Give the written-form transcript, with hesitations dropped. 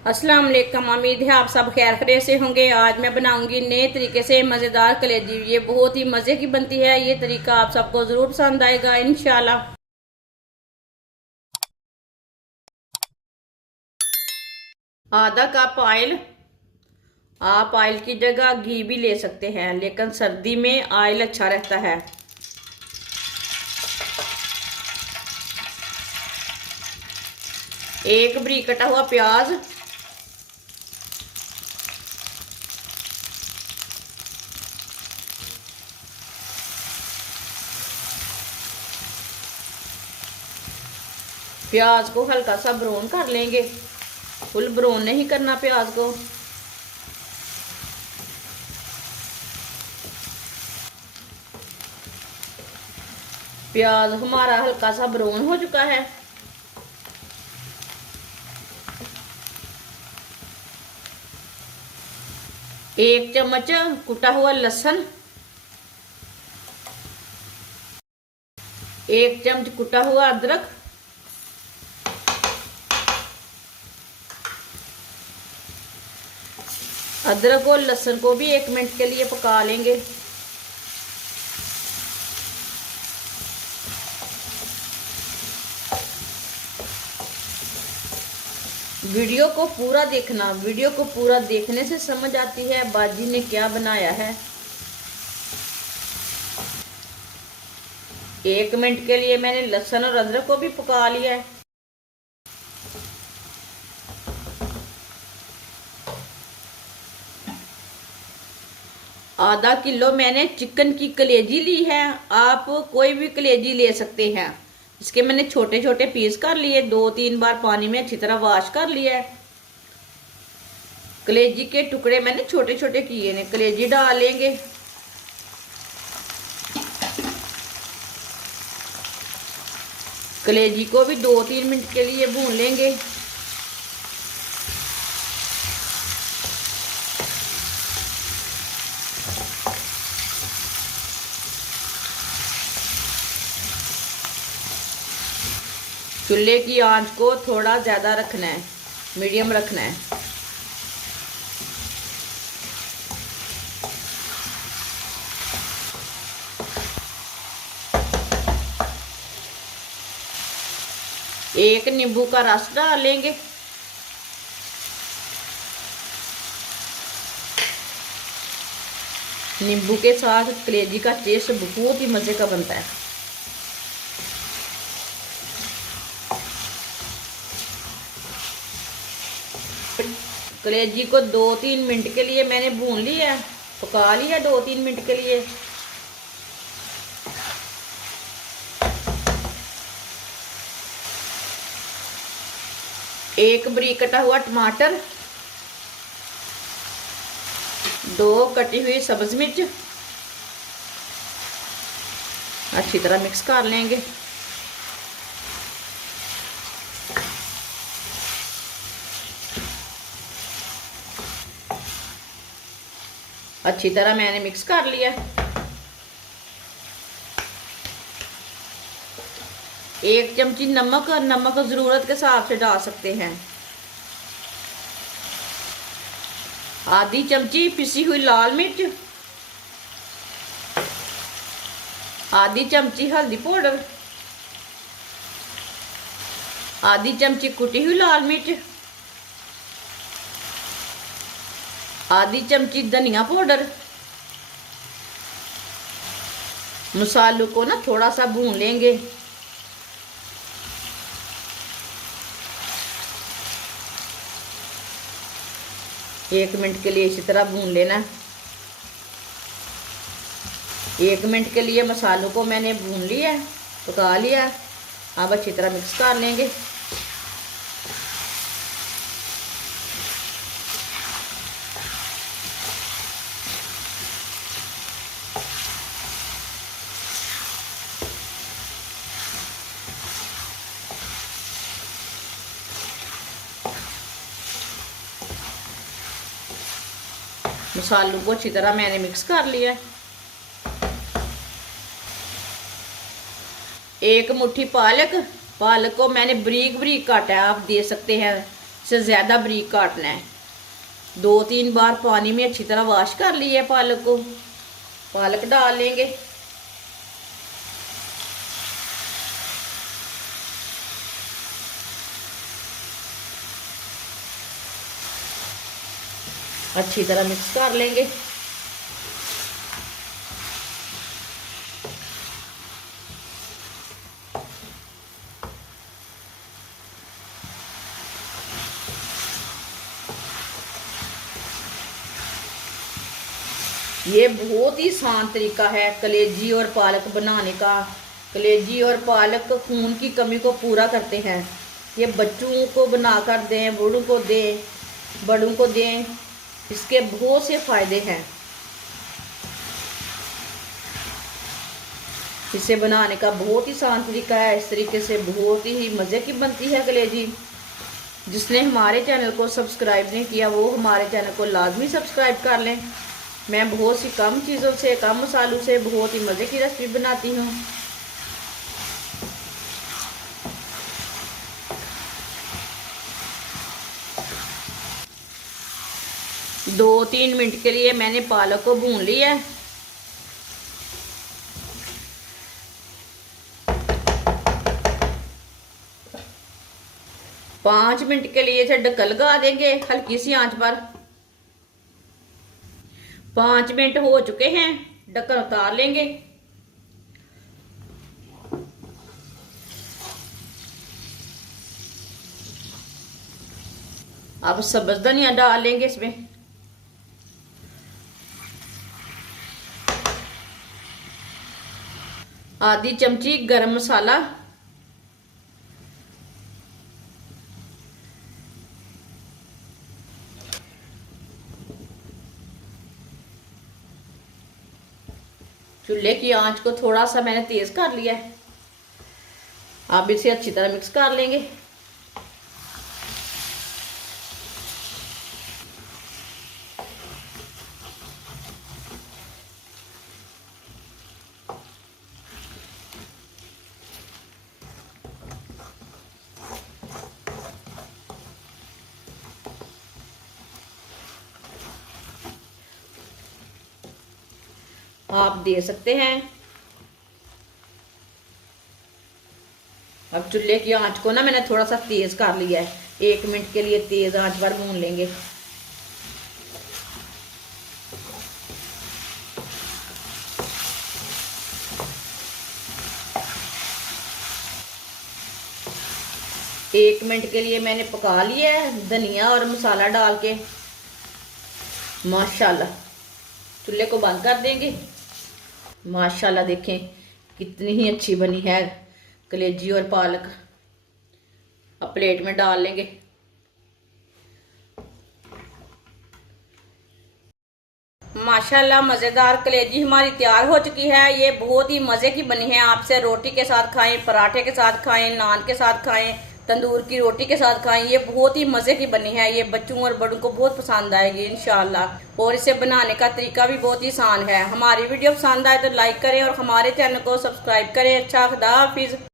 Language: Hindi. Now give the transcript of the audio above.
अस्सलाम वालेकुम। उम्मीद है आप सब खैर खैरियत से होंगे। आज मैं बनाऊंगी नए तरीके से मज़ेदार कलेजी। ये बहुत ही मज़े की बनती है। ये तरीका आप सबको ज़रूर पसंद आएगा इंशाल्लाह। आधा कप ऑयल। आप ऑयल की जगह घी भी ले सकते हैं, लेकिन सर्दी में ऑयल अच्छा रहता है। एक बारीक कटा हुआ प्याज, प्याज को हल्का सा ब्राउन कर लेंगे। फुल ब्राउन नहीं करना प्याज को। प्याज हमारा हल्का सा ब्राउन हो चुका है। एक चम्मच कुटा हुआ लहसुन, एक चम्मच कुटा हुआ अदरक, अदरक और लहसुन को भी 1 मिनट के लिए पका लेंगे। वीडियो को पूरा देखना। वीडियो को पूरा देखने से समझ आती है बाजी ने क्या बनाया है। 1 मिनट के लिए मैंने लहसुन और अदरक को भी पका लिया है। आधा किलो मैंने चिकन की कलेजी ली है। आप कोई भी कलेजी ले सकते हैं। इसके मैंने छोटे छोटे पीस कर लिए। 2-3 बार पानी में अच्छी तरह वॉश कर लिया है। कलेजी के टुकड़े मैंने छोटे छोटे किए हैं। कलेजी डाल लेंगे। कलेजी को भी 2-3 मिनट के लिए भून लेंगे। चूल्हे की आंच को थोड़ा ज़्यादा रखना है, मीडियम रखना है। एक नींबू का रस डाल लेंगे। नींबू के साथ कलेजी का टेस्ट बहुत ही मज़े का बनता है। कलेजी को 2-3 मिनट के लिए मैंने भून लिया, पका लिया 2-3 मिनट के लिए। एक बारीक कटा हुआ टमाटर, 2 कटी हुई सब्ज मिर्च अच्छी तरह मिक्स कर लेंगे। अच्छी तरह मैंने मिक्स कर लिया। एक चमची नमक, नमक ज़रूरत के हिसाब से डाल सकते हैं। आधी चमची पिसी हुई लाल मिर्च, आधी चमची हल्दी पाउडर, आधी चमची कुटी हुई लाल मिर्च, आधी चमची धनिया पाउडर। मसालों को ना थोड़ा सा भून लेंगे। एक मिनट के लिए इसी तरह भून लेना। 1 मिनट के लिए मसालों को मैंने भून लिया, पका लिया। अब अच्छी तरह मिक्स कर लेंगे। मसालों को अच्छी तरह मैंने मिक्स कर लिया। एक मुट्ठी पालक, पालक को मैंने बारीक बारीक काटा है। आप दे सकते हैं से ज़्यादा बारीक काटना है। 2-3 बार पानी में अच्छी तरह वॉश कर लिए पालक को। पालक डाल लेंगे। अच्छी तरह मिक्स कर लेंगे। ये बहुत ही आसान तरीका है कलेजी और पालक बनाने का। कलेजी और पालक खून की कमी को पूरा करते हैं। ये बच्चों को बनाकर दें, बूढ़ों को दें, बड़ों को दें, इसके बहुत से फ़ायदे हैं। इसे बनाने का बहुत ही आसान तरीका है। इस तरीके से बहुत ही मज़े की बनती है कलेजी। जिसने हमारे चैनल को सब्सक्राइब नहीं किया वो हमारे चैनल को लाजमी सब्सक्राइब कर लें। मैं बहुत सी कम चीज़ों से, कम मसालों से बहुत ही मज़े की रेसिपी बनाती हूँ। दो 3 मिनट के लिए मैंने पालक को भून लिया है। पाँच मिनट के लिए इसे ढक्कन लगा देंगे हल्की सी आंच पर। 5 मिनट हो चुके हैं, ढक्कन उतार लेंगे। अब सब्ज धनिया डाल लेंगे इसमें। आधी चमची गरम मसाला, चूल्हे की आंच को थोड़ा सा मैंने तेज कर लिया है। अब इसे अच्छी तरह मिक्स कर लेंगे। आप दे सकते हैं। अब चूल्हे की आंच को ना मैंने थोड़ा सा तेज कर लिया है। 1 मिनट के लिए तेज आंच पर भून लेंगे। एक मिनट के लिए मैंने पका लिया है धनिया और मसाला डाल के। माशाल्लाह, चूल्हे को बंद कर देंगे। माशाल्लाह देखें कितनी ही अच्छी बनी है कलेजी और पालक। अब प्लेट में डाल लेंगे। माशाल्लाह मज़ेदार कलेजी हमारी तैयार हो चुकी है। ये बहुत ही मज़े की बनी है। आपसे रोटी के साथ खाएं, पराठे के साथ खाएं, नान के साथ खाएं, तंदूर की रोटी के साथ खाएं। ये बहुत ही मज़े की बनी है। ये बच्चों और बड़ों को बहुत पसंद आएगी इंशाल्लाह। और इसे बनाने का तरीका भी बहुत ही आसान है। हमारी वीडियो पसंद आए तो लाइक करें और हमारे चैनल को सब्सक्राइब करें। अच्छा, खुदा हाफिज़।